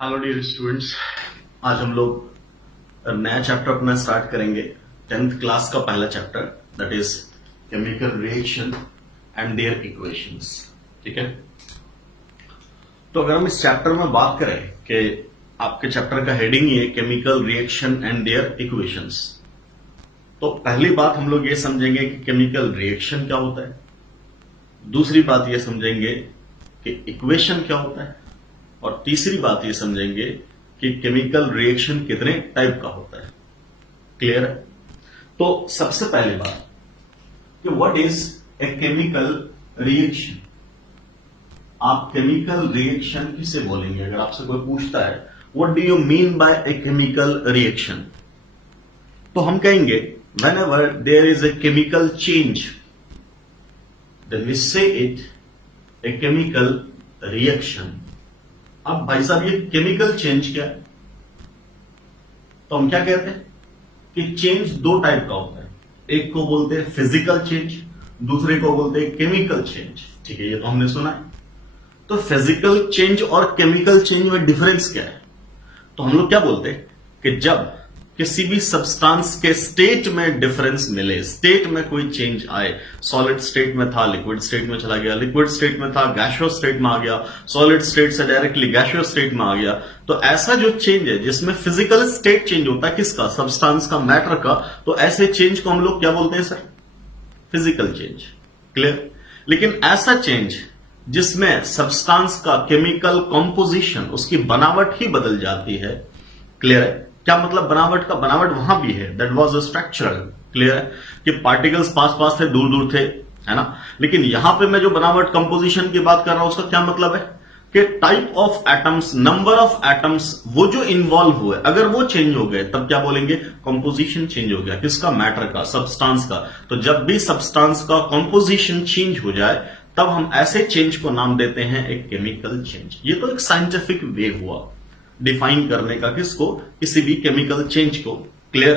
Hello dear students, आज हम लोग नया चैप्टर अपना स्टार्ट करेंगे। 10th क्लास का पहला chapter, that is chemical reaction and their equations. ठीक है, तो अगर हम इस चैप्टर में बात करें कि आपके चैप्टर का हेडिंग ये chemical reaction and their equations, तो पहली बात हम लोग ये समझेंगे कि केमिकल रिएक्शन क्या होता है। दूसरी बात ये समझेंगे कि इक्वेशन क्या होता है, और तीसरी बात ये समझेंगे कि केमिकल रिएक्शन कितने टाइप का होता है। क्लियर है? तो सबसे पहली बात कि what is a chemical reaction. आप केमिकल रिएक्शन किसे बोलेंगे? अगर आपसे कोई पूछता है what do you mean by a chemical reaction, तो हम कहेंगे whenever there is a chemical change, then we say it a chemical reaction। अब भाई साहब ये केमिकल चेंज क्या है? तो हम क्या कहते हैं कि चेंज दो टाइप का होता है। एक को बोलते हैं फिजिकल चेंज, दूसरे को बोलते हैं केमिकल चेंज। ठीक है, ये तो हमने सुना है। तो फिजिकल चेंज और केमिकल चेंज में डिफरेंस क्या है? तो हम लोग क्या बोलते हैं कि जब किसी भी सब्सटेंस के स्टेट में डिफरेंस मिले, स्टेट में कोई चेंज आए, सॉलिड स्टेट में था लिक्विड स्टेट में चला गया, लिक्विड स्टेट में था गैसियस स्टेट में आ गया, सॉलिड स्टेट से डायरेक्टली गैसियस स्टेट में आ गया, तो ऐसा जो चेंज है जिसमें फिजिकल स्टेट चेंज होता है, किसका? सब्सटेंस का, मैटर का, तो ऐसे चेंज को हम लोग क्या बोलते हैं सर? Physical change. क्लियर? लेकिन ऐसा चेंज जिसमें सब्सटेंस का केमिकल कंपोजिशन, उसकी बनावट ही बदल जाती है। क्लियर है? क्या मतलब बनावट का? बनावट वहां भी है, दैट वाज स्ट्रक्चरल। क्लियर है कि पार्टिकल्स पास पास थे, दूर दूर थे, है ना। लेकिन यहां पे मैं जो बनावट कंपोजिशन की बात कर रहा हूं, उसका क्या मतलब है कि type of atoms, number of atoms, वो जो इन्वॉल्व हुए, अगर वो चेंज हो गए तब क्या बोलेंगे? कंपोजिशन चेंज हो गया। किसका? मैटर का, सब्सटेंस का। तो जब भी सब्सटेंस का कंपोजिशन चेंज हो जाए तब हम ऐसे चेंज को नाम देते हैं एक केमिकल चेंज। ये तो एक साइंटिफिक वे हुआ डिफाइन करने का, किसको? किसी भी केमिकल चेंज को। क्लियर?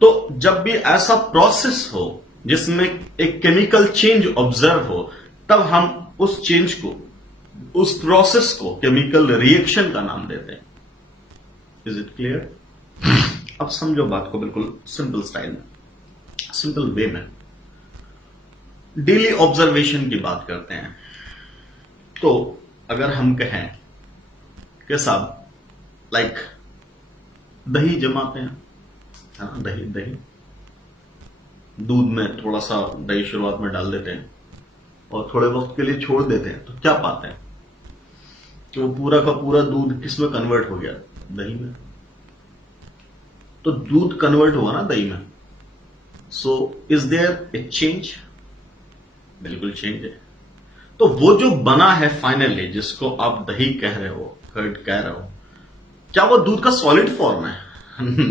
तो जब भी ऐसा प्रोसेस हो जिसमें एक केमिकल चेंज ऑब्जर्व हो, तब हम उस चेंज को, उस प्रोसेस को केमिकल रिएक्शन का नाम देते हैं। Is it clear? अब समझो बात को बिल्कुल सिंपल स्टाइल में, सिंपल वे में। डेली ऑब्जर्वेशन की बात करते हैं। तो अगर हम कहें कि साहब लाइक दही जमाते हैं, है ना, दही दही दूध में थोड़ा सा दही शुरुआत में डाल देते हैं और थोड़े वक्त के लिए छोड़ देते हैं, तो क्या पाते हैं कि वो पूरा का पूरा दूध किस में कन्वर्ट हो गया? दही में। तो दूध कन्वर्ट हुआ ना दही में, so is there a change? बिल्कुल चेंज है। तो वो जो बना है फाइनली, जिसको आप दही कह रहे हो, कर्ड कह रहे हो, क्या वो दूध का सॉलिड फॉर्म है? नहीं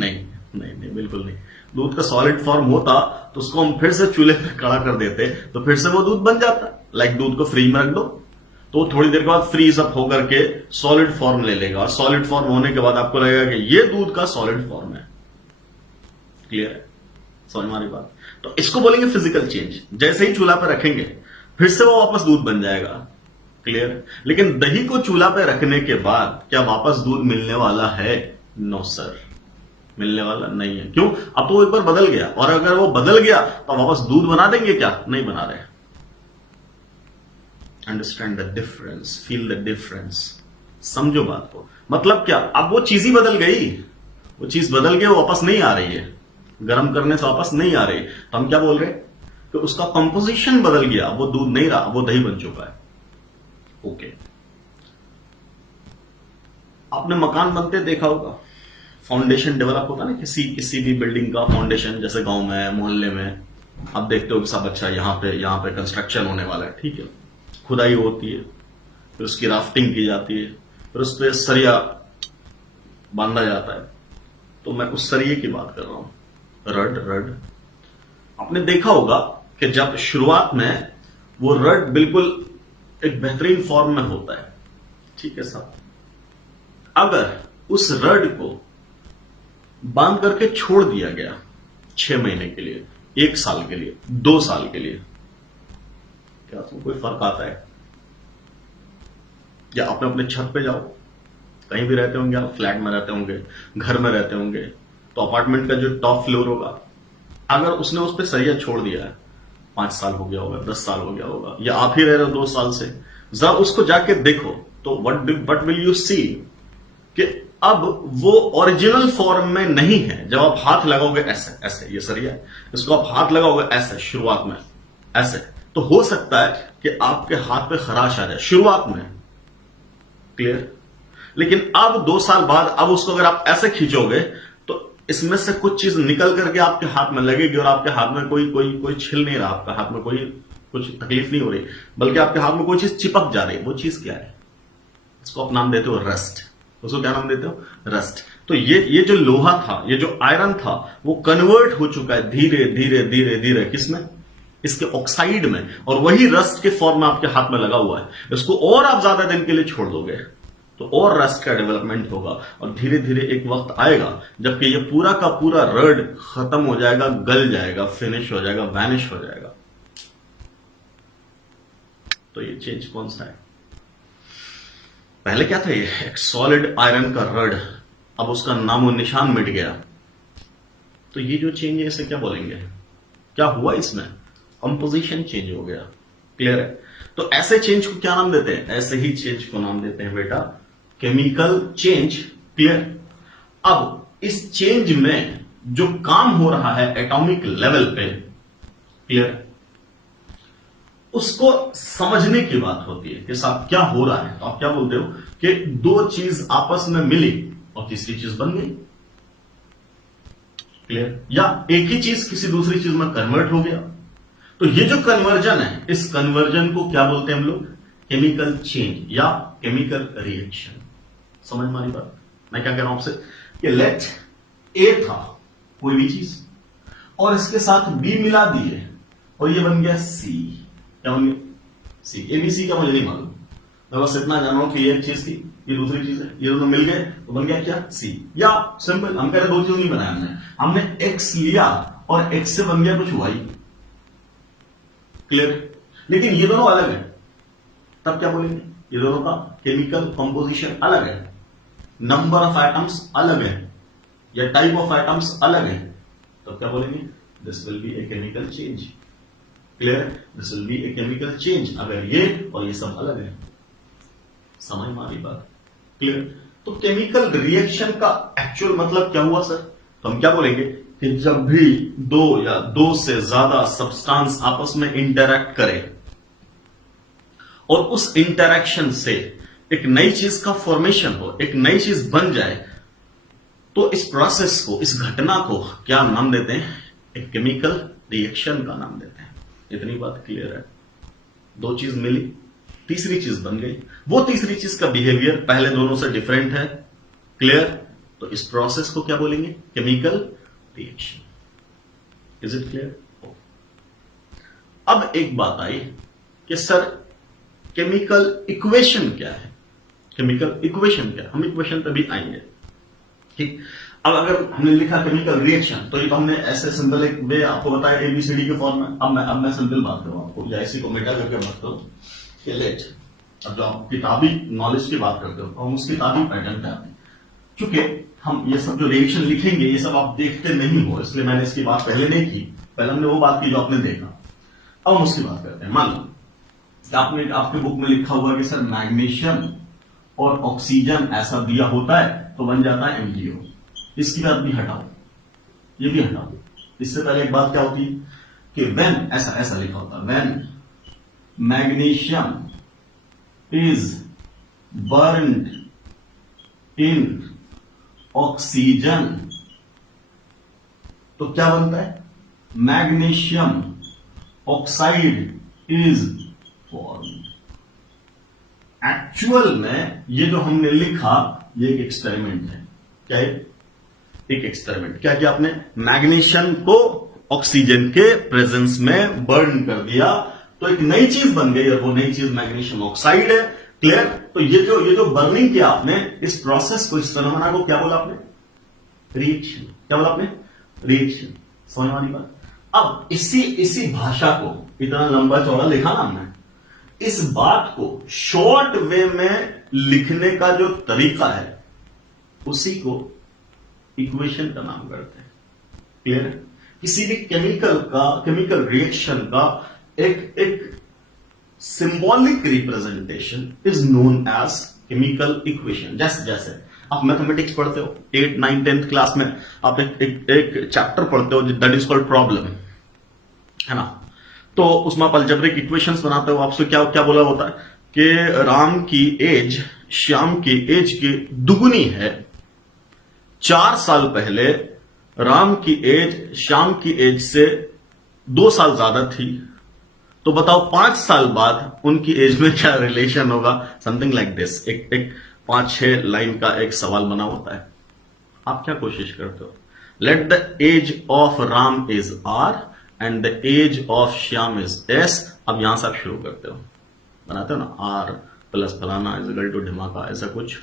नहीं नहीं, बिल्कुल नहीं। दूध का सॉलिड फॉर्म होता तो उसको हम फिर से चूल्हे पे कड़ा कर देते, तो फिर से वो दूध बन जाता। लाइक दूध को फ्रीज में रख दो तो थोड़ी देर के बाद फ्रीज अप होकर के सॉलिड फॉर्म ले लेगा, और सॉलिड फॉर्म होने के बाद आपको लगेगा कि ये दूध का सॉलिड फॉर्म है। क्लियर है? समझ हमारी बात? तो इसको बोलेंगे फिजिकल चेंज। जैसे ही चूल्हा पे रखेंगे फिर से वो वापस दूध बन जाएगा। क्लियर? लेकिन दही को चूल्हा पे रखने के बाद क्या वापस दूध मिलने वाला है? नो सर, मिलने वाला नहीं है। क्यों? अब तो वो एक बार बदल गया, और अगर वो बदल गया तो वापस दूध बना देंगे क्या? नहीं बना रहे। Understand the difference, feel the difference. समझो बात को। मतलब क्या? अब वो चीज ही बदल गई, वो चीज बदल गई, वो वापस नहीं आ रही है, गर्म करने से वापस नहीं आ रही। तो हम क्या बोल रहे हैं कि उसका कंपोजिशन बदल गया, वो दूध नहीं रहा, वो दही बन चुका है। ओके। आपने मकान बनते देखा होगा, फाउंडेशन डेवलप होता है ना, किसी भी बिल्डिंग का फाउंडेशन, जैसे गांव में, मोहल्ले में आप देखते हो कि सब अच्छा यहाँ पे कंस्ट्रक्शन होने वाला है। ठीक है, खुदाई होती है, फिर उसकी राफ्टिंग की जाती है, फिर उस पर सरिया बांधा जाता है। तो मैं उस सरिये की बात कर रहा हूं, रड। आपने देखा होगा कि जब शुरुआत में वो रड बिल्कुल एक बेहतरीन फॉर्म में होता है, ठीक है साहब, अगर उस रड को बांध करके छोड़ दिया गया 6 महीने के लिए, 1 साल के लिए, 2 साल के लिए, क्या उसमें कोई फर्क आता है? या अपने अपने छत पे जाओ, कहीं भी रहते होंगे आप, फ्लैट में रहते होंगे, घर में रहते होंगे, तो अपार्टमेंट का जो टॉप फ्लोर होगा, अगर उसने उस पर सरिया छोड़ दिया है, 5 साल हो गया होगा, 10 साल हो गया होगा, या आप ही रह रहे हो 2 साल से, जरा उसको जाके देखो तो व्हाट विल यू सी कि अब वो ओरिजिनल फॉर्म में नहीं है। जब आप हाथ लगाओगे ऐसे ऐसे, ये सरिया है, इसको आप हाथ लगाओगे ऐसे शुरुआत में ऐसे, तो हो सकता है कि आपके हाथ पे खराश आ जाए शुरुआत में, क्लियर। लेकिन अब 2 साल बाद अब उसको अगर आप ऐसे खींचोगे तो इसमें से कुछ चीज निकल करके आपके हाथ में लगेगी और आपके हाथ में कोई छिल नहीं रहा, आपके हाथ में कुछ तकलीफ नहीं हो रही, बल्कि आपके हाथ में कोई चीज चिपक जा रही है। वो चीज क्या है? इसको आप नाम देते हो रस्ट। उसको क्या नाम देते हो? रस्ट। तो ये जो लोहा था, ये जो आयरन था, वो कन्वर्ट हो चुका है धीरे धीरे धीरे धीरे किसमें? इसके ऑक्साइड में, और वही रस्ट के फॉर्म में आपके हाथ में लगा हुआ है। इसको और आप ज्यादा दिन के लिए छोड़ दोगे तो और रस्ट का डेवलपमेंट होगा, और धीरे धीरे एक वक्त आएगा जबकि ये पूरा का पूरा रड खत्म हो जाएगा, गल जाएगा, फिनिश हो जाएगा, वैनिश हो जाएगा। तो ये चेंज कौन सा है? पहले क्या था? ये एक सॉलिड आयरन का रड, अब उसका नामो निशान मिट गया। तो ये जो चेंज है इसे क्या बोलेंगे? क्या हुआ इसमें? कंपोजिशन चेंज हो गया, क्लियर है। तो ऐसे चेंज को क्या नाम देते हैं? ऐसे ही चेंज को नाम देते हैं बेटा केमिकल चेंज, क्लियर। अब इस चेंज में जो काम हो रहा है एटॉमिक लेवल पे, क्लियर, उसको समझने की बात होती है कि साहब क्या हो रहा है। तो आप क्या बोलते हो कि 2 चीज आपस में मिली और तीसरी चीज बन गई, क्लियर। या एक ही चीज किसी दूसरी चीज में कन्वर्ट हो गया। तो ये जो कन्वर्जन है, इस कन्वर्जन को क्या बोलते हैं हम लोग? केमिकल चेंज या केमिकल रिएक्शन। समझ में आ रही बात? मैं क्या कह रहा हूं आपसे कि लेट ए था कोई भी चीज और इसके साथ बी मिला दिए और ये बन गया सी। क्या बन गया? सी। एबीसी का मुझे नहीं मालूम, मैं बस इतना जान रहा हूं कि ये एक चीज थी, ये दूसरी चीज है, ये दोनों मिल गए तो बन गया क्या? सी। या सिंपल हम कह रहे 2 चीज नहीं बनाया हमने एक्स लिया और एक्स से बन गया कुछ वाई, क्लियर। लेकिन ये दोनों अलग है, तब क्या बोलेंगे? ये दोनों का केमिकल कंपोजिशन अलग है, नंबर ऑफ एटम्स अलग है, या टाइप ऑफ एटम्स अलग है, तब क्या बोलेंगे? This will be a chemical change, clear. This will be a chemical change अगर ये और ये सब अलग है। समझ में आ रही बात? क्लियर। तो केमिकल रिएक्शन का एक्चुअल मतलब क्या हुआ सर? तो हम क्या बोलेंगे कि जब भी 2 या 2 से ज्यादा सब्सटेंस आपस में इंटरैक्ट करें और उस इंटरैक्शन से एक नई चीज का फॉर्मेशन हो, एक नई चीज बन जाए, तो इस प्रोसेस को, इस घटना को क्या नाम देते हैं? एक केमिकल रिएक्शन का नाम देते हैं। इतनी बात क्लियर है? 2 चीज मिली, तीसरी चीज बन गई, वो तीसरी चीज का बिहेवियर पहले दोनों से डिफरेंट है, क्लियर। तो इस प्रोसेस को क्या बोलेंगे? Chemical reaction. Is it clear? अब एक बात आई कि सर केमिकल इक्वेशन क्या है? केमिकल इक्वेशन क्या है? हम इक्वेशन पे भी आएंगे, ठीक। अब अगर हमने लिखा केमिकल रिएक्शन, तो ये तो हमने ऐसे सिंपल एक वे आपको बताया एबीसीडी के फॉर्म में। अब मैं सिंपल बात करूं आपको, या इसी को मिटा करके बात करूं कि लेट, अब जो आप किताबी नॉलेज की बात करते हो हम उस किताबी पैटर्न पे आते हैं। चूंकि हम ये सब जो रिएक्शन लिखेंगे ये सब आप देखते नहीं हो, इसलिए मैंने इसकी बात पहले नहीं की। पहले हमने वो बात की जो आपने देखा, अब हम उसकी बात करते हैं। मान लो आपने आपके बुक में लिखा हुआ कि सर मैग्नीशियम और ऑक्सीजन ऐसा दिया होता है तो बन जाता है MgO। इसकी बात भी हटाओ, ये भी हटाओ। इससे पहले एक बात क्या होती है कि व्हेन ऐसा लिखा होता है, when magnesium is burned in oxygen, तो क्या बनता है? Magnesium oxide is formed. Actual में ये जो हमने लिखा ये एक एक्सपेरिमेंट है। क्या है? एक एक्सपेरिमेंट। क्या किया आपने? मैग्नीशियम को ऑक्सीजन के प्रेजेंस में बर्न कर दिया तो एक नई चीज बन गई और वो नई चीज मैग्नीशियम ऑक्साइड है, क्लियर। तो ये जो बर्निंग किया आपने, इस प्रोसेस को, इस फेनोमेना को क्या बोला आपने? रिएक्शन। क्या बोला आपने? रिएक्शन। समझ वाली बात? अब इसी भाषा को इतना लंबा चौड़ा लिखा ना हमने, इस बात को शॉर्ट वे में लिखने का जो तरीका है उसी को इक्वेशन का नाम करते हैं। क्लियर है? किसी भी केमिकल रिएक्शन का एक symbolic representation is known as chemical equation. जैसे आप मैथमेटिक्स पढ़ते हो 8, 9, 10th क्लास में, आप एक चैप्टर पढ़ते हो दैट इज कॉल्ड प्रॉब्लम, है ना? तो उसमें आप अलजेब्रिक इक्वेशंस बनाते हो। आपसे क्या क्या बोला होता है कि राम की एज श्याम की एज की दुगुनी है। 4 साल पहले राम की एज श्याम की एज से 2 साल ज्यादा थी, तो बताओ 5 साल बाद उनकी एज में क्या रिलेशन होगा? Something like this. एक 5-6 लाइन का एक सवाल बना होता है। आप क्या कोशिश करते हो? Let the age of Ram is R and the age of Shyam is S. अब यहां से आप शुरू करते हो, बनाते हो ना, आर प्लस फलाना इज इक्वल टू ढिमाका, ऐसा कुछ।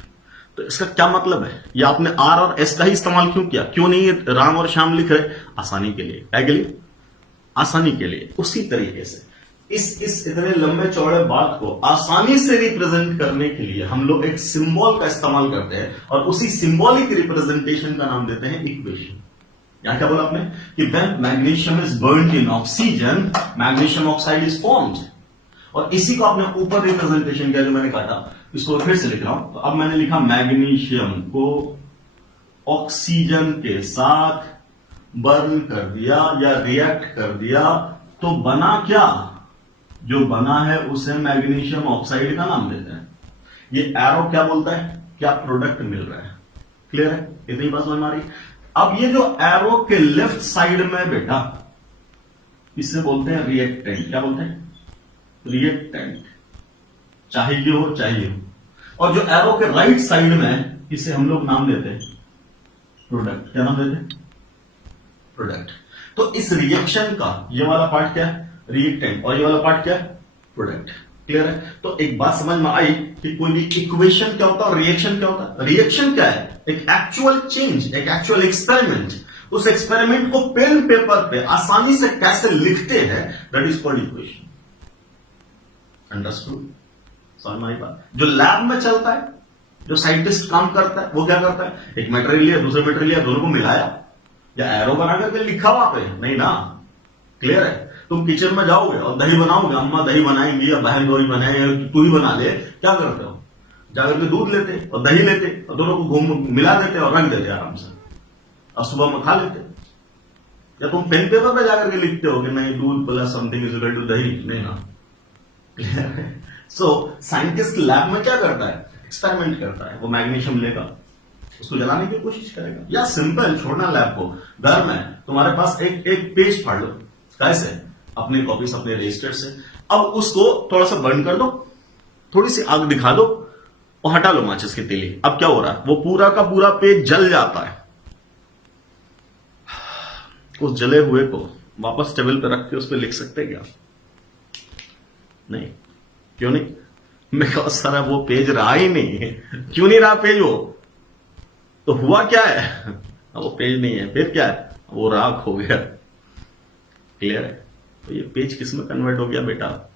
तो इसका क्या मतलब है? ये आपने आर और एस का ही इस्तेमाल क्यों किया? क्यों नहीं राम और श्याम लिख रहे? आसानी के लिए। क्या के लिए? आसानी के लिए। उसी तरीके से इस इतने लंबे चौड़े बात को आसानी से रिप्रेजेंट करने के लिए हम लोग एक सिंबल का इस्तेमाल करते हैं, और उसी सिंबॉलिक रिप्रेजेंटेशन का नाम देते हैं इक्वेशन। यहां क्या बोला आपने कि when magnesium is burned in oxygen, magnesium oxide is formed. और इसी को आपने ऊपर रिप्रेजेंटेशन किया जो मैंने काटा, इसको फिर से लिख रहा हूं। तो अब मैंने लिखा मैग्नीशियम को ऑक्सीजन के साथ बर्न कर दिया या रिएक्ट कर दिया, तो बना क्या? जो बना है उसे मैग्नीशियम ऑक्साइड का नाम देते हैं। ये एरो क्या बोलता है? क्या प्रोडक्ट मिल रहा है। क्लियर है? इतनी बात समझ में आ रही? अब ये जो एरो के लेफ्ट साइड में बेटा, इसे बोलते हैं रिएक्टेंट। क्या बोलते हैं? रिएक्टेंट। चाहिए हो चाहिए हो। और जो एरो के राइट साइड में, इसे हम लोग नाम देते हैं प्रोडक्ट। क्या नाम देते हैं? प्रोडक्ट। तो इस रिएक्शन का ये वाला पार्ट क्या है? रिएक्टेंट। और ये वाला पार्ट क्या है? प्रोडक्ट। क्लियर है? तो एक बात समझ में आई कि कोई भी इक्वेशन क्या होता है और रिएक्शन क्या होता है। रिएक्शन क्या है? एक एक्चुअल चेंज, एक एक्चुअल एक्सपेरिमेंट। उस एक्सपेरिमेंट को पेन पेपर पे आसानी से कैसे लिखते हैं, that is called equation. Understood? समझ में आई बात? जो लैब में चलता है, जो साइंटिस्ट काम करता है, वो क्या करता है? एक मटेरियल लिया, दूसरे मटेरियल लिया, दोनों को मिलाया, या एरो बना करके लिखा वहां पे? नहीं ना। क्लियर है? तुम किचन में जाओगे और दही बनाओगे, अम्मा दही बनाएंगी या बहन दही बनाएंगे, तू ही बना ले, क्या करते हो? जाकर के दूध लेते और दही लेते और दोनों को मिला देते और रख देते आराम से, और सुबह में खा लेते। या तुम पेन पेपर पे जाकर के लिखते हो कि नहीं दूध plus something is equal to दही? नहीं ना। क्लियर है? सो साइंटिस्ट लैब में क्या करता है? एक्सपेरिमेंट करता है। वो मैग्नीशियम लेगा, उसको जलाने की कोशिश करेगा, या सिंपल छोड़ना लैब को। घर में तुम्हारे पास एक पेज फाड़ लो, कैसे? अपनी कॉपी से, अपने रजिस्टर से। अब उसको थोड़ा सा बर्न कर दो, थोड़ी सी आग दिखा दो और हटा लो माचिस की तीली। अब क्या हो रहा है? वो पूरा का पूरा पेज जल जाता है। उस जले हुए को वापस टेबल पे रख के उस पर लिख सकते क्या? नहीं। क्यों नहीं? बिकॉज सारा वो पेज रहा ही नहीं है। क्यों नहीं रहा पेज? वो तो हुआ क्या है? अब वो पेज नहीं है, फिर क्या है? वो राख हो गया। क्लियर है? तो ये पेज किस में कन्वर्ट हो गया बेटा?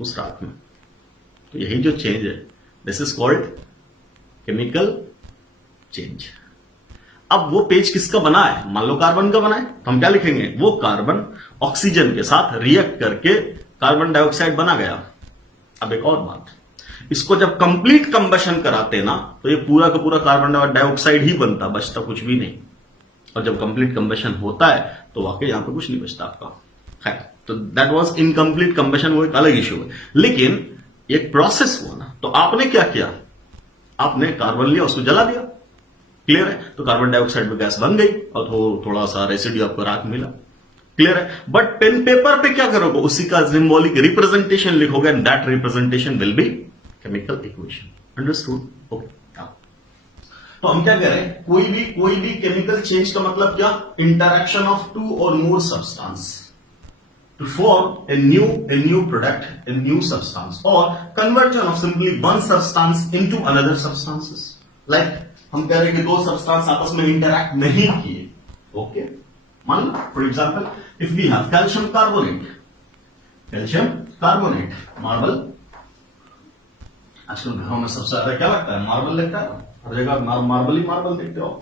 उस राख में। तो यही जो चेंज है, this is called chemical change. अब वो पेज किसका बना है? मान लो कार्बन का बना है, तो हम क्या लिखेंगे? वो कार्बन ऑक्सीजन के साथ रिएक्ट करके कार्बन डाइऑक्साइड बना गया। अब एक और बात, इसको जब कंप्लीट कंबशन कराते ना, तो ये पूरा का पूरा कार्बन डाइऑक्साइड ही बनता, बचता कुछ भी नहीं। और जब कंप्लीट कंबशन होता है तो वाकई यहां पे कुछ नहीं बचता आपका। खैर, तो दैट वाज इनकम्प्लीट कंबशन, वो एक अलग इश्यू है। लेकिन एक प्रोसेस हुआ ना, तो आपने क्या किया? आपने कार्बन लिया, उसको जला दिया। क्लियर है? तो कार्बन डाइऑक्साइड में गैस बन गई और थोड़ा सा रेसिड्यू आपको राख मिला। क्लियर है? बट पेन पेपर पे क्या करोगे? उसी का सिंबॉलिक रिप्रेजेंटेशन लिखोगे, and that representation will be chemical equation. Understood? Okay. तो हम क्या कह रहे हैं? कोई भी केमिकल चेंज का मतलब क्या? Interaction of 2 or more substance to form a new product, a new substance, or conversion of simply one substance into another substances. Like हम कह रहे हैं कि 2 substance आपस में इंटरैक्ट नहीं किए। ओके, मान लो for example if we have calcium carbonate, marble. आजकल घरों में सबसे ज्यादा क्या लगता है? मार्बल लगता है। हर जगह मार्बल ही मार्बल देखते हो।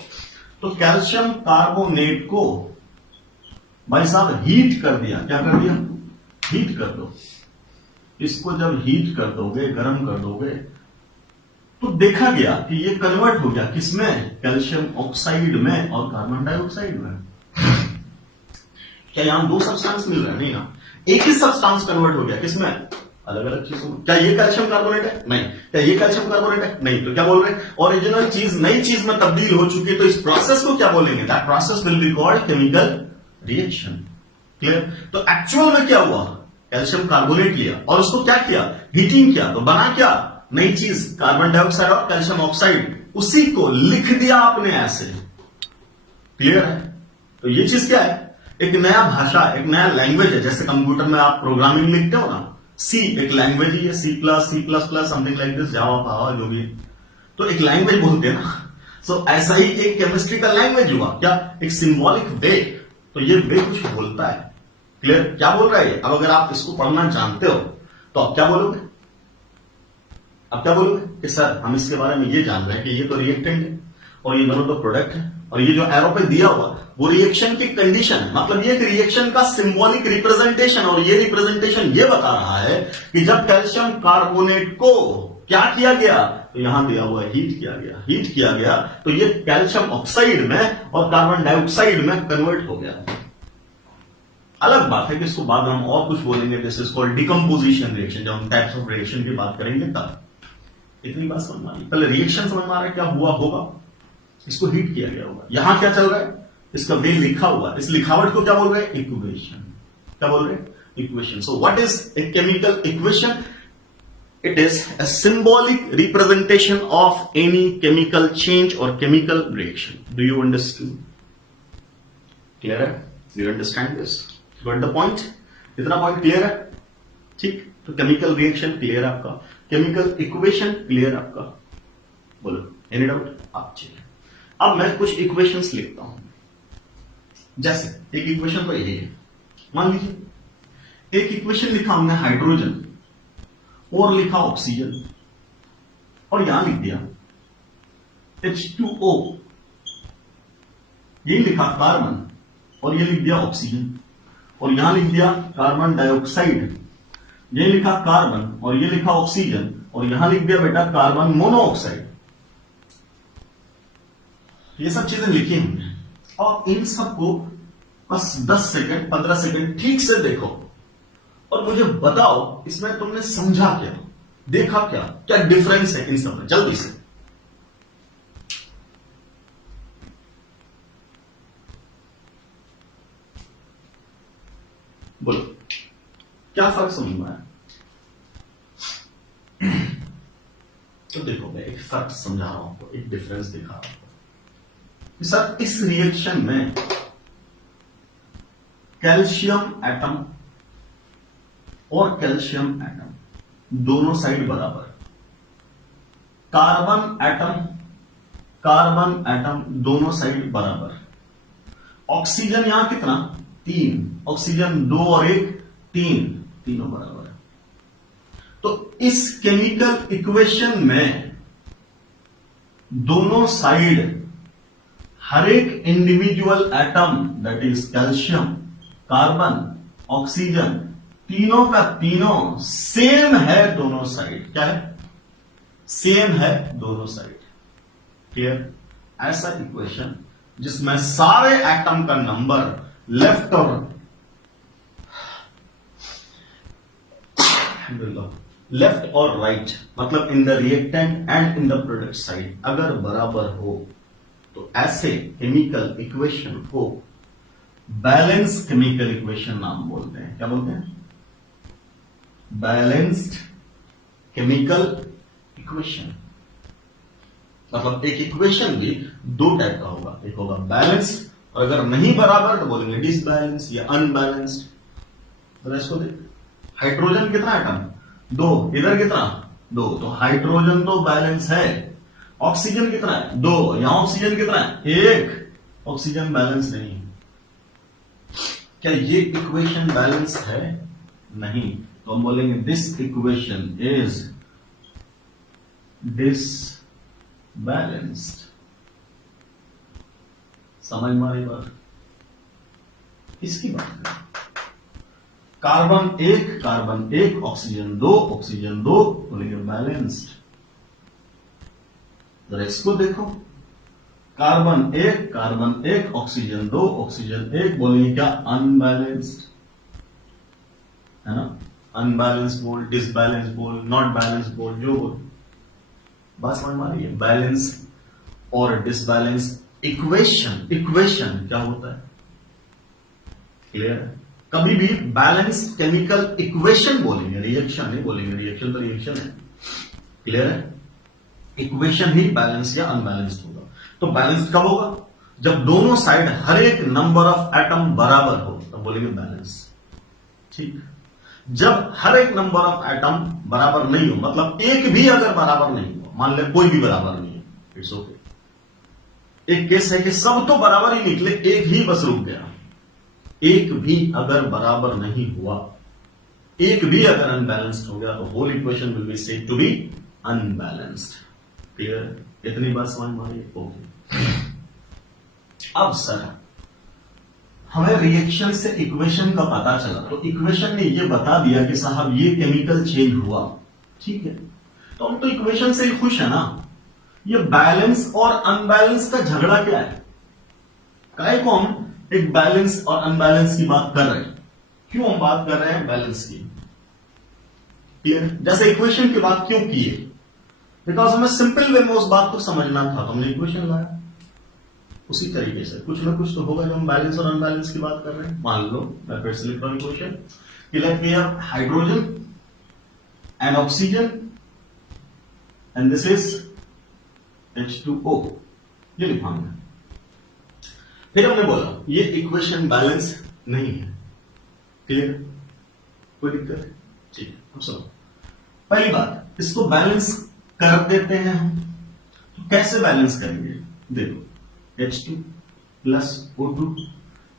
तो कैल्शियम कार्बोनेट को भाई साहब हीट कर दिया। क्या कर दिया? हीट कर दो। इसको जब हीट कर दोगे, गर्म कर दोगे, तो देखा गया कि ये कन्वर्ट हो गया किसमें? कैल्शियम ऑक्साइड में और कार्बन डाइऑक्साइड में। क्या यहां दो सब्सटेंस मिल रहे हैं? नहीं ना, एक ही सब्सटेंस कन्वर्ट हो गया किसमें? अलग अलग चीजों में। क्या ये कैल्शियम कार्बोनेट है? नहीं। क्या ये कैल्शियम कार्बोनेट है? नहीं। तो क्या बोल रहे हैं? ओरिजिनल चीज नई चीज में तब्दील हो चुकी है, तो इस प्रोसेस को क्या बोलेंगे? That process will be called chemical reaction. Clear? तो एक्चुअल में क्या हुआ? कैल्शियम कार्बोनेट लिया और उसको क्या किया? हीटिंग किया, तो बना क्या? नई चीज, कार्बन डाइऑक्साइड और कैल्शियम ऑक्साइड। उसी को लिख दिया आपने ऐसे। क्लियर है? तो ये चीज क्या है? एक नया भाषा, एक नया लैंग्वेज है। जैसे कंप्यूटर में आप प्रोग्रामिंग लिखते हो ना, सी एक लैंग्वेज ही है, C plus something like this, Java पावा जो भी, तो एक लैंग्वेज बोलते हैं ना। सो ऐसा ही एक केमिस्ट्री का लैंग्वेज हुआ। क्या? एक सिंबॉलिक वे। तो ये वे कुछ बोलता है। क्लियर? क्या बोल रहा है? अब अगर आप इसको पढ़ना जानते हो तो आप क्या बोलोगे? अब क्या बोलोगे कि सर हम इसके बारे में ये जान रहे हैं कि ये तो रिएक्टेंट है और ये दोनों तो प्रोडक्ट है, और ये जो एरो पे दिया हुआ वो रिएक्शन की कंडीशन है। मतलब ये एक रिएक्शन का सिंबॉलिक रिप्रेजेंटेशन, और ये रिप्रेजेंटेशन ये बता रहा है कि जब कैल्शियम कार्बोनेट को क्या किया गया, तो यहां दिया हुआ हीट किया गया। हीट किया गया तो ये कैल्शियम ऑक्साइड में और कार्बन डाइऑक्साइड में कन्वर्ट हो गया। अलग बात है कि इसको बाद में हम और कुछ बोलेंगे, this is called decomposition reaction. जब हम टाइप्स ऑफ रिएक्शन की बात करेंगे तब। इतनी बात समझ में आ रही? पहले रिएक्शन समझ में आ रहा है क्या हुआ होगा? इसको हीट किया गया होगा। यहां क्या चल रहा है? इसका वे लिखा हुआ। इस लिखावट को क्या बोल रहे हैं? इक्वेशन। क्या बोल रहे हैं? Equation. So what is a chemical equation? It is a symbolic representation of any chemical change or chemical reaction. Do you understand? Clear है? Do you understand this? Got the point? इतना point clear है? ठीक। तो chemical reaction clear है आपका, chemical equation clear है आपका। बोलो, एनी डाउट? आप चलिए अब मैं कुछ इक्वेशंस लिखता हूं। जैसे एक इक्वेशन तो यही है। मान लीजिए एक इक्वेशन लिखा हमने हाइड्रोजन और लिखा ऑक्सीजन, और यहां लिख दिया H2O, ये लिखा कार्बन और ये लिख दिया ऑक्सीजन, और यहां लिख दिया कार्बन डाइऑक्साइड, ये लिखा कार्बन और ये लिखा ऑक्सीजन, और यहां लिख दिया बेटा कार्बन मोनोऑक्साइड। ये सब चीजें लिखी हमने, और इन सबको बस 10 सेकंड 15 सेकंड ठीक से देखो और मुझे बताओ इसमें तुमने समझा क्या, देखा क्या, क्या डिफरेंस है इन सब में, जल्दी से। बोलो क्या फर्क समझ में आया? तो देखो मैं एक फर्क समझा रहा हूं आपको, एक डिफरेंस दिखा रहा हूं। सर इस रिएक्शन में कैल्शियम एटम और कैल्शियम एटम दोनों साइड बराबर, कार्बन एटम दोनों साइड बराबर, ऑक्सीजन यहां कितना 3, ऑक्सीजन 2 और 1 3, तीनों बराबर है। तो इस केमिकल इक्वेशन में दोनों साइड हर एक individual atom that is calcium, carbon, oxygen, तीनों का तीनों सेम है दोनों साइड। क्या है? सेम है दोनों साइड। क्लियर? ऐसा इक्वेशन जिसमें सारे एटम का नंबर लेफ्ट और राइट, मतलब in the reactant and in the product side अगर बराबर हो तो ऐसे केमिकल इक्वेशन को बैलेंस केमिकल इक्वेशन नाम बोलते हैं। क्या बोलते हैं? Balanced chemical equation. मतलब एक इक्वेशन भी दो टाइप का होगा, एक होगा बैलेंस्ड और अगर नहीं बराबर तो बोलेंगे डिसबैलेंस या अनबैलेंस्ड। तो इसको देख, हाइड्रोजन कितना एटम? 2, इधर कितना 2, तो हाइड्रोजन तो बैलेंस है। ऑक्सीजन कितना है? 2, यहां ऑक्सीजन कितना है? 1, ऑक्सीजन बैलेंस नहीं। क्या ये इक्वेशन बैलेंस है? नहीं। तो हम बोलेंगे दिस इक्वेशन इज बैलेंस्ड। समझ में आ रही बात? इसकी बात करें, कार्बन एक ऑक्सीजन दो बोलेंगे बैलेंस्ड। जरा इसको देखो, कार्बन एक ऑक्सीजन एक बोलेंगे क्या? अनबैलेंस्ड, है ना? अनबैलेंस बोल, डिसबैलेंस बोल, नॉट बैलेंस बोल, जो बोल, बात समझ में आ रही है? बैलेंस और डिसबैलेंस इक्वेशन क्या होता है? क्लियर है? कभी भी बैलेंस केमिकल इक्वेशन बोलेंगे, रिएक्शन नहीं बोलेंगे, रिएक्शन तो रिएक्शन है। क्लियर है? इक्वेशन ही बैलेंस या अनबैलेंस्ड होगा। तो बैलेंस कब होगा? जब दोनों साइड हर एक नंबर ऑफ एटम बराबर हो, तब बोलेंगे बैलेंस। ठीक? जब हर एक नंबर ऑफ एटम बराबर नहीं हो, मतलब एक भी अगर बराबर नहीं हो, मान ले कोई भी बराबर नहीं है, इट्स ओके। एक केस है कि सब तो बराबर ही निकले, एक ही बस रुक गया। एक भी अगर बराबर नहीं हुआ, एक भी अगर अनबैलेंस्ड हो गया, तो whole equation will be said to be unbalanced. Clear? इतनी बात समझ में आ रही है? ओके। अब सर हमें रिएक्शन से इक्वेशन का पता चला, तो इक्वेशन ने ये बता दिया कि साहब ये केमिकल चेंज हुआ, ठीक है, तो हम तो इक्वेशन से ही खुश है ना। ये बैलेंस और अनबैलेंस का झगड़ा क्या है? काहे को हम एक बैलेंस और अनबैलेंस की बात कर रहे हैं? क्यों हम बात कर रहे हैं बैलेंस की? क्लियर? जैसे इक्वेशन की बात क्यों की है? बिकॉज हमें सिंपल वे में उस बात को समझना था, तो हमने इक्वेशन लाया। उसी तरीके से कुछ ना कुछ तो होगा जो हम बैलेंस और अनबैलेंस की बात कर रहे हैं। मान लो मैं फिर से लिख रहा हूं इक्वेशन कि let me have hydrogen and oxygen and this is H2O, ये लिखा हमने। फिर हमने बोला ये इक्वेशन बैलेंस नहीं है। क्लियर? कोई दिक्कत है? ठीक है, अब सुनो। पहली बात, इसको बैलेंस कर देते हैं हम। तो कैसे बैलेंस करेंगे? देखो, H2 plus O2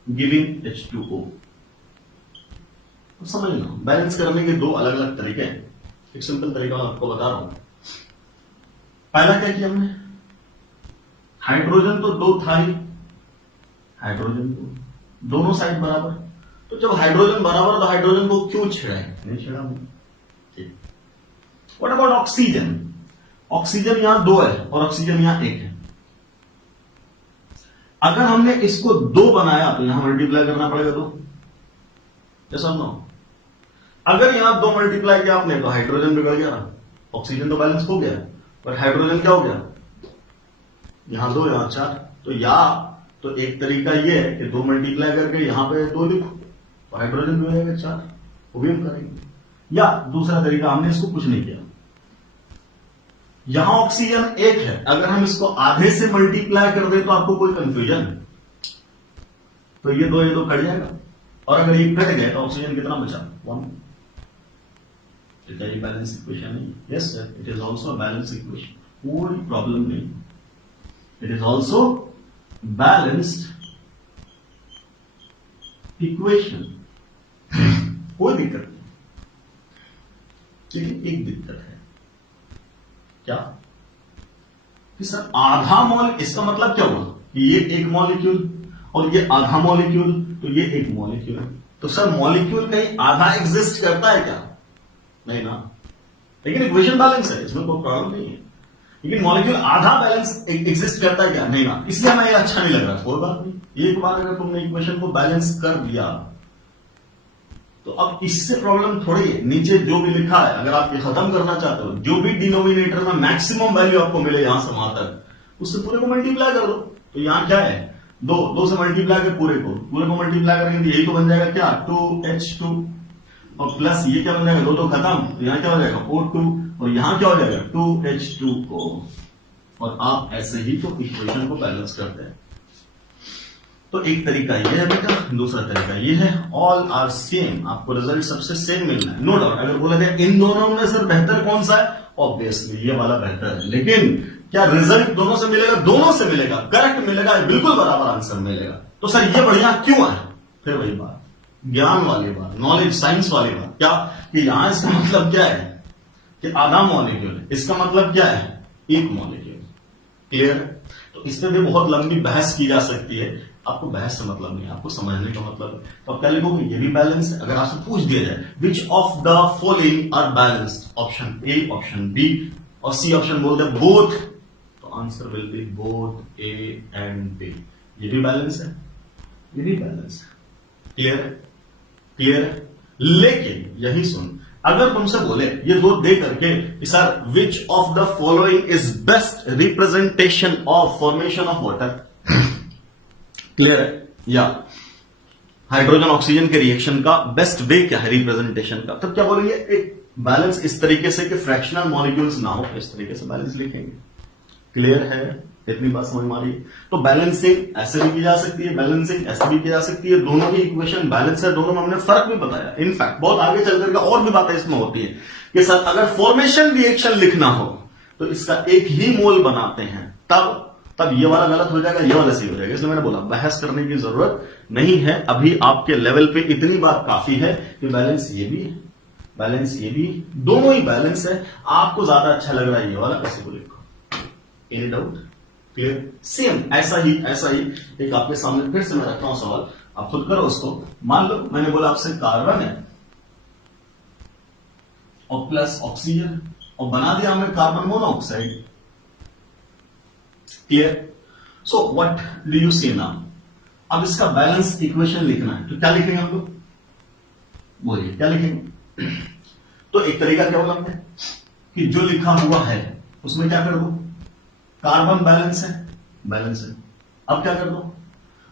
giving H2O। समझ लो, बैलेंस करने के दो अलग अलग तरीके हैं। एक सिंपल तरीका आपको बता रहा हूं। पहला क्या किया हमने? हाइड्रोजन तो दो था ही, हाइड्रोजन को दोनों साइड बराबर, तो जब हाइड्रोजन बराबर तो हाइड्रोजन को क्यों छेड़ा? नहीं छेड़ा। ठीक। What about oxygen? ऑक्सीजन यहां दो है और ऑक्सीजन यहां एक है। अगर हमने इसको दो बनाया तो यहां मल्टीप्लाई करना पड़ेगा दो। जैसा नो, अगर यहां दो मल्टीप्लाई किया आपने तो हाइड्रोजन बिगड़ गया ना, ऑक्सीजन तो बैलेंस हो गया, पर हाइड्रोजन क्या हो गया? यहां दो यहां चार। तो या तो एक तरीका ये है कि दो मल्टीप्लाई करके यहां पे दो लिखो तो हाइड्रोजन भी हो जाएगा चार, वो भी हम करेंगे। या दूसरा तरीका, हमने इसको कुछ नहीं किया, यहां ऑक्सीजन एक है, अगर हम इसको आधे से मल्टीप्लाई कर दे तो आपको कोई कंफ्यूजन? तो ये दो कट जाएगा, और अगर ये कट गए तो ऑक्सीजन कितना बचा? 1। बैलेंस इक्वेशन नहीं? Yes sir, it is also balance equation, कोई प्रॉब्लम नहीं। It is also balanced equation, कोई दिक्कत नहीं। लेकिन एक दिक्कत है, क्या? कि सर आधा मॉल, इसका मतलब क्या हुआ कि ये एक मॉलिक्यूल और ये आधा मॉलिक्यूल, तो ये एक मॉलिक्यूल है। तो सर मॉलिक्यूल कहीं आधा एग्जिस्ट करता है क्या? नहीं ना। लेकिन इक्वेशन बैलेंस है, इसमें कोई प्रॉब्लम नहीं है। लेकिन मॉलिक्यूल आधा बैलेंस एग्जिस्ट करता है क्या? नहीं ना। इसलिए हमें ये अच्छा नहीं लग रहा। कोई बात नहीं, एक बार अगर तुमने इक्वेशन को बैलेंस कर दिया तो अब इससे प्रॉब्लम थोड़ी है। नीचे जो भी लिखा है अगर आप ये खत्म करना चाहते हो, जो भी डिनोमिनेटर में मैक्सिमम वैल्यू आपको मिले यहां से वहां तक, उससे पूरे को मल्टीप्लाई कर दो। तो यहां क्या है? दो से मल्टीप्लाई कर पूरे को मल्टीप्लाई करेंगे, यही तो बन जाएगा क्या? 2H2 और प्लस ये क्या बन जाएगा? दो खत्म, तो यहां क्या हो जाएगा? O2, और यहां क्या हो जाएगा? 2H2O। और आप ऐसे ही तो इक्वेशन को बैलेंस करते हैं। तो एक तरीका ये है बेटा, दूसरा तरीका ये है। ऑल आर सेम, आपको रिजल्ट सबसे सेम मिलना है, नो डाउट। अगर बोला जाए इन दोनों में सर बेहतर कौन सा है, ऑब्वियसली ये वाला बेहतर है। लेकिन क्या रिजल्ट दोनों से मिलेगा? दोनों से मिलेगा, करेक्ट मिलेगा, बिल्कुल बराबर आंसर मिलेगा। तो सर ये बढ़िया क्यों है? फिर वही बात, ज्ञान वाली बात, नॉलेज, साइंस वाली बात। क्या कि यहां इसका मतलब क्या है कि आधा मॉलिक्यूल, इसका मतलब क्या है? एक मॉलिक्यूल। क्लियर है? तो इस पे भी बहुत लंबी बहस की जा सकती है, आपको बहस से मतलब नहीं, आपको समझने का मतलब है। तो आप क्या लिखोगे, ये भी बैलेंस है। अगर आपसे पूछ दिया जाए which of the following are balanced, option A, option B और सी ऑप्शन बोल दे बोथ, तो answer will be both A and B. ये भी बैलेंस है, ये भी बैलेंस है। क्लियर है? क्लियर है? लेकिन यही सुन, अगर तुमसे बोले ये दो दे करके sir which of the following is best representation of formation of water, clear है, या हाइड्रोजन ऑक्सीजन के रिएक्शन का बेस्ट वे क्या है रिप्रेजेंटेशन का, तब क्या बोलेंगे, एक बैलेंस इस तरीके से कि फ्रैक्शनल मॉलिक्यूल्स ना हो, इस तरीके से बैलेंस लिखेंगे। क्लियर है? इतनी बात समझ में आ रही है? तो बैलेंसिंग ऐसे भी की जा सकती है, बैलेंसिंग ऐसे भी की जा सकती है, दोनों ही इक्वेशन बैलेंस है, दोनों में हमने फर्क भी बताया। इनफैक्ट बहुत आगे चल करके और भी बातें इसमें होती है कि सर अगर फॉर्मेशन रिएक्शन लिखना हो तो इसका एक ही मोल बनाते हैं, तब ये वाला गलत हो जाएगा, ये वाला सही हो जाएगा। इसलिए मैंने बोला बहस करने की जरूरत नहीं है, अभी आपके लेवल पे इतनी बात काफी है कि बैलेंस ये भी, बैलेंस ये भी, दोनों ही बैलेंस है। आपको ज्यादा अच्छा लग रहा है ये वाला, कैसे को लिखो, एनी डाउट? क्लियर? सेम ऐसा ही एक आपके सामने फिर से मैं रखता हूं सवाल, आप खुद करो उसको। मान लो मैंने बोला आपसे कार्बन है और प्लस ऑक्सीजन और बना दिया हमने carbon monoxide. Clear? So what do you see now? अब इसका बैलेंस इक्वेशन लिखना है, तो क्या लिखेंगे हम लोग, बोलिए क्या लिखेंगे? तो एक तरीका क्या बोला हमने कि जो लिखा हुआ है उसमें क्या कर दो, कार्बन बैलेंस है, बैलेंस है। अब क्या कर दो,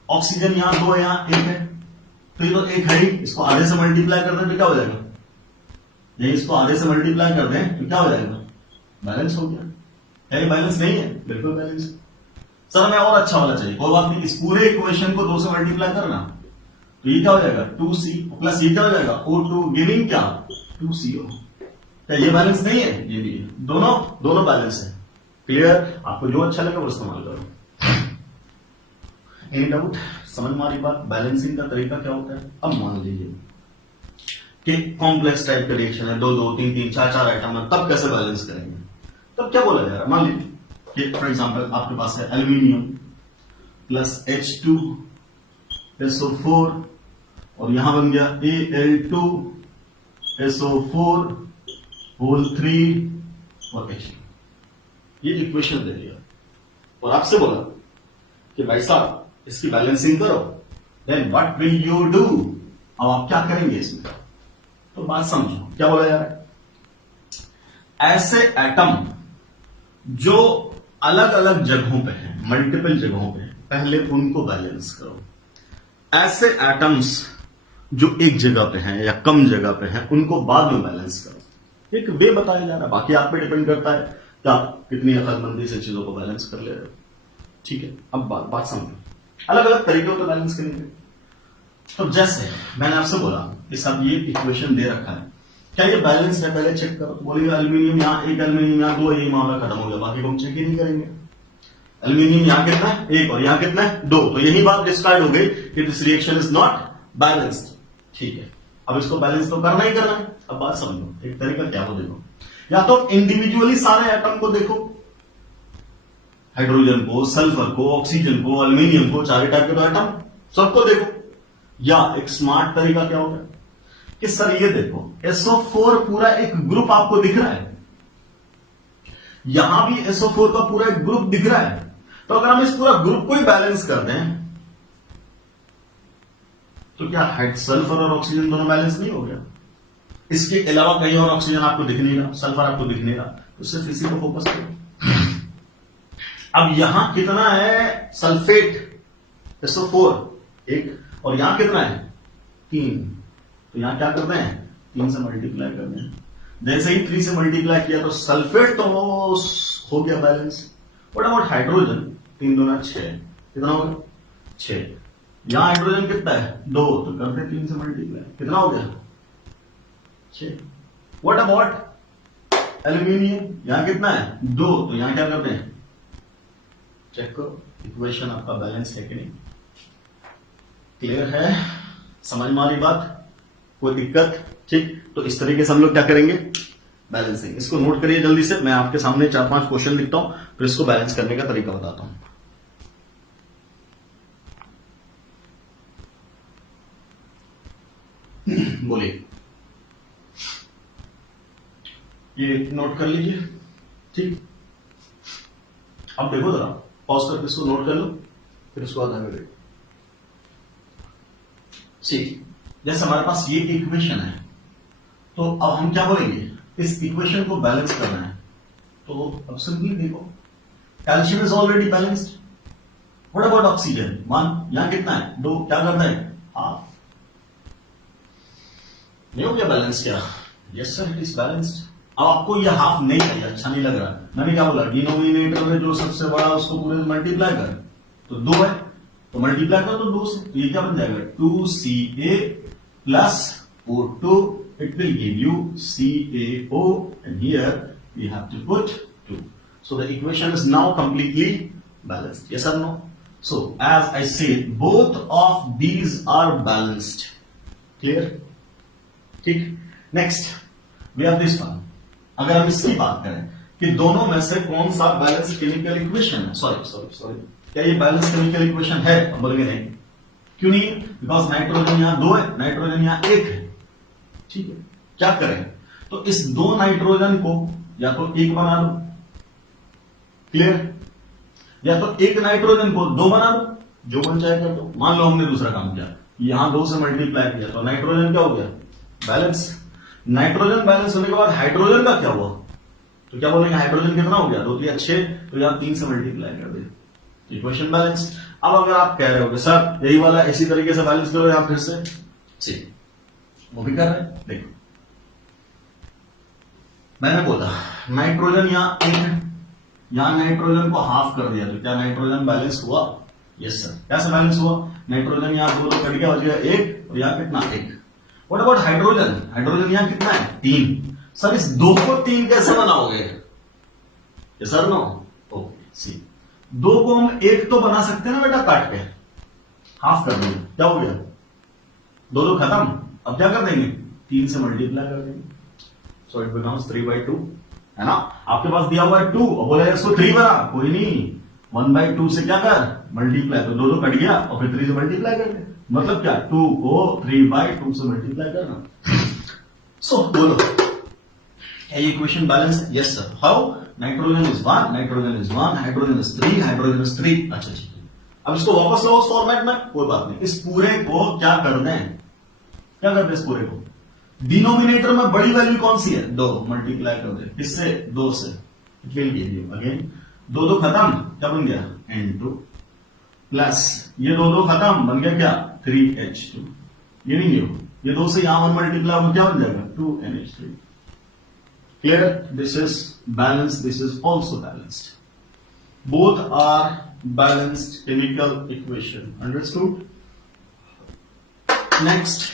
ऑक्सीजन यहां दो, यहां एक है, तो ये तो एक है ही, इसको आधे से मल्टीप्लाई कर दें तो क्या हो जाएगा, यही इसको आधे से मल्टीप्लाई कर दें तो क्या हो जाएगा, बैलेंस हो गया। क्या ये बैलेंस नहीं है? बिल्कुल बैलेंस है। सर हमें और अच्छा वाला चाहिए, कोई बात नहीं, इस पूरे इक्वेशन को 2 से मल्टीप्लाई करना, तो ये क्या हो जाएगा 2C प्लस ये क्या हो जाएगा O2 गिविंग क्या 2CO। क्या ये बैलेंस नहीं है? ये भी है, दोनों बैलेंस है। क्लियर? आपको जो अच्छा लगे वो इस्तेमाल करो। Any doubt? समझ में आ रही बात? बैलेंसिंग का तरीका क्या होता है? अब मान लीजिए कि कॉम्प्लेक्स टाइप का रिएक्शन है, 2 2 3 3 4 4 आइटम है, तब कैसे बैलेंस करेंगे? तब क्या बोला जा रहा है, मान लीजिए कि फॉर एग्जांपल आपके पास है एल्यूमिनियम प्लस H2SO4 और यहां बन गया Al2SO4 होल 3 और H2। ये इक्वेशन दे दिया और आपसे बोला कि भाई साहब इसकी बैलेंसिंग करो, then what will you do? अब आप क्या करेंगे इसमें? तो बात समझो क्या बोला जा रहा है। ऐसे एटम जो अलग अलग जगहों पे हैं, मल्टीपल जगहों पे हैं, पहले उनको बैलेंस करो। ऐसे एटम्स जो एक जगह पे हैं या कम जगह पे हैं, उनको बाद में बैलेंस करो। एक वे बताया जा रहा है, बाकी आप पे डिपेंड करता है कि आप कितनी अकलमंदी से चीजों को बैलेंस कर ले रहे हो। ठीक है, अब बात समझो, अलग अलग तरीके होते बैलेंस करने के। तो जैसे मैंने आपसे बोला कि सब ये इक्वेशन दे रखा है, क्या ये बैलेंस है? पहले चेक करो। बोलेगा एल्यूमिनियम यहाँ एक, एल्यूमिनियम यहाँ 2, ये मामला खत्म हो गया, बाकी को हम चेक ही नहीं करेंगे। एल्यूमिनियम यहाँ कितना है? 1 और यहाँ कितना है? 2, तो यही बात डिस्कार्ड हो गई कि this reaction is not balanced. ठीक है, अब इसको बैलेंस तो करना ही करना है। अब बात समझो, एक तरीका क्या हो, देखो, या तो इंडिविजुअली सारे एटम को देखो, हाइड्रोजन को, सल्फर को, ऑक्सीजन को, एल्यूमिनियम को, 4 टाइप के तो एटम, सबको देखो। या एक स्मार्ट तरीका क्या होगा कि सर ये देखो SO4 पूरा एक ग्रुप आपको दिख रहा है, यहां भी SO4 का पूरा एक ग्रुप दिख रहा है, तो अगर हम इस पूरा ग्रुप को ही बैलेंस कर दें तो क्या सल्फर और ऑक्सीजन दोनों बैलेंस नहीं हो गया? इसके अलावा कहीं और ऑक्सीजन आपको दिख नहीं रहा, सल्फर आपको दिख नहीं रहा, तो सिर्फ इसी को फोकस करो। अब यहां कितना है सल्फेट SO4 1, और यहां कितना है 3, तो यहां क्या करते हैं 3 से मल्टीप्लाई करते हैं। जैसे ही 3 से मल्टीप्लाई किया तो सल्फेट तो हो गया बैलेंस। What about hydrogen? 3 दूना 6, कितना हो गया 6। यहां हाइड्रोजन कितना है 2, तो करते हैं 3 से मल्टीप्लाई, कितना हो गया 6। What about aluminium? यहां कितना है 2, तो यहां क्या करते हैं चेक करो, इक्वेशन आपका बैलेंस है कि नहीं। क्लियर है? समझ में आ रही बात? कोई दिक्कत? ठीक, तो इस तरीके से हम लोग क्या करेंगे, बैलेंसिंग। इसको नोट करिए जल्दी से, मैं आपके सामने 4-5 क्वेश्चन लिखता हूं, फिर इसको बैलेंस करने का तरीका बताता हूं। बोलिए, ये नोट कर लीजिए, ठीक। अब देखो जरा, पॉज करके इसको नोट कर लो, फिर उसको आगे देखो। ठीक, जैसे हमारे पास ये इक्वेशन है, तो अब हम क्या बोलेंगे, इस इक्वेशन को बैलेंस करना है। तो अब सिंपली देखो, calcium is already balanced, what about oxygen, 1, यहां कितना है 2, क्या करना है हाफ, नहीं हो गया बैलेंस क्या? Yes sir, it is balanced. अब आपको ये हाफ नहीं चाहिए, अच्छा नहीं लग रहा, मैंने क्या बोला, डिनोमिनेटर में जो सबसे बड़ा उसको पूरे मल्टीप्लाई कर, तो 2 है तो मल्टीप्लाई कर तो 2 से, तो ये क्या बन जाएगा 2Ca plus O2, it will give you CaO, and here we have to put 2. So the equation is now completely balanced. Yes or no? So as I said, both of these are balanced. Clear? ठीक, next we have this one. अगर हम इसकी बात करें कि दोनों में से कौन सा बैलेंस केमिकल इक्वेशन है, सॉरी, क्या ये बैलेंस केमिकल इक्वेशन है? हम बोलेंगे नहीं, क्यों नहीं? बिकॉज नाइट्रोजन यहां 2 है, नाइट्रोजन यहां 1 है, ठीक है। क्या करें, तो इस 2 नाइट्रोजन को या तो 1 बना दो, क्लियर, या तो 1 नाइट्रोजन को 2 बना दो, जो बन जाएगा। तो मान लो हमने दूसरा काम किया, यहां 2 से मल्टीप्लाई किया, तो नाइट्रोजन क्या हो गया बैलेंस। नाइट्रोजन बैलेंस होने के बाद हाइड्रोजन का क्या हुआ, तो क्या बोलेंगे हाइड्रोजन कितना हो गया 2 3 6, तो यहां 3 से मल्टीप्लाई कर दे, इक्वेशन बैलेंस। अब अगर आप कह रहे हो कि सर यही वाला इसी तरीके से बैलेंस करो यहां फिर से, ठीक, वो भी कर रहे हैं। देखो मैंने बोला नाइट्रोजन यहां 1 है, यहां नाइट्रोजन को हाफ कर दिया, तो क्या नाइट्रोजन बैलेंस हुआ? Yes sir. कैसे बैलेंस हुआ? नाइट्रोजन यहां 2 कट गया, हो गया 1, और यहां कितना 1। What about hydrogen? हाइड्रोजन यहां कितना है 3। सर इस 2 को 3 कैसे बनाओगे? यस सर नो, ओके सी, 2 को हम 1 तो बना सकते हैं ना बेटा, काट के हाफ कर देंगे, क्या हो गया 2 खत्म। अब क्या कर देंगे 3 से मल्टीप्लाई कर देंगे, सो इट बिकम्स 3/2, है ना। आपके पास दिया हुआ है 2 और बोला इसको 3 बना, कोई नहीं 1/2 से क्या कर मल्टीप्लाई, तो 2 कट गया और फिर 3 से मल्टीप्लाई कर दे, मतलब क्या 2 को 3/2 से मल्टीप्लाई करना। सो बोलो क्या ये इक्वेशन बैलेंस है? Yes sir. How? Nitrogen is 1, nitrogen is 1, hydrogen is 3, hydrogen is 3। अच्छा ठीक है, अब इसको वापस लाओ उस फॉर्मेट में, कोई बात नहीं। इस पूरे को क्या कर दें, क्या करते हैं इस पूरे को, डिनोमिनेटर में बड़ी वैल्यू कौन सी है 2, मल्टीप्लाई कर दे, किससे 2 से, it will give you again 2 खत्म, क्या बन गया N2 प्लस ये 2 खत्म, बन गया क्या 3H2, ये नहीं हो, ये 2 से यहां 1 मल्टीप्लाई हो, क्या बन जाएगा 2NH3। क्लियर? This is balance, this is also balanced, both are balanced chemical equation, understood. Next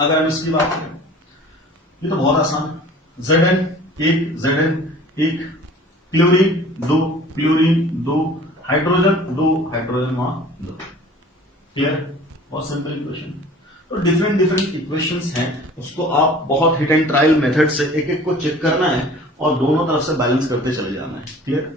अगर हम इसकी बात करें, ये तो बहुत आसान है, Zn 1, Zn 1, chlorine 2, chlorine 2, hydrogen 2, hydrogen वहां 2। क्लियर? बहुत सिंपल इक्वेशन। तो डिफरेंट इक्वेशंस हैं, उसको आप बहुत हिट एंड ट्रायल मेथड से एक एक को चेक करना है और दोनों तरफ से बैलेंस करते चले जाना है। क्लियर?